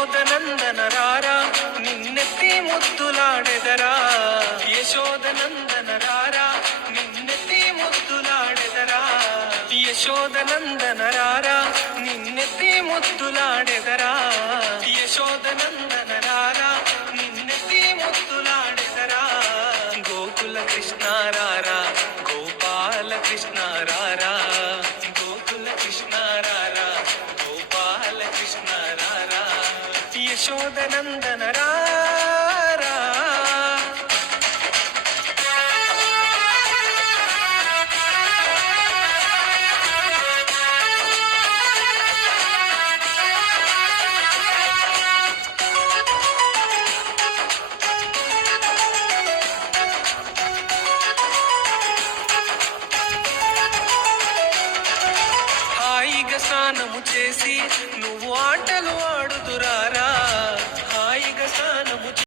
యశోదనందన రారా నిన్నెత్తి ముద్దులాడెదరా, యశోదనందన రారా నిన్నెత్తి ముద్దులాడెదరా, యశోదనందన రారా నిన్నెత్తి ముద్దులాడెదరా, యశోదనందన రారా నిన్నెత్తి ముద్దులాడెదరా. గోకుల కృష్ణ రారా గోపాల కృష్ణ రారా, గోకుల కృష్ణ రారా గోపాల కృష్ణ రారా, యశోదనందన రారా. హాయిగా స్నానము చేసి నువ్వు ఆటలు ఆడుదురారా,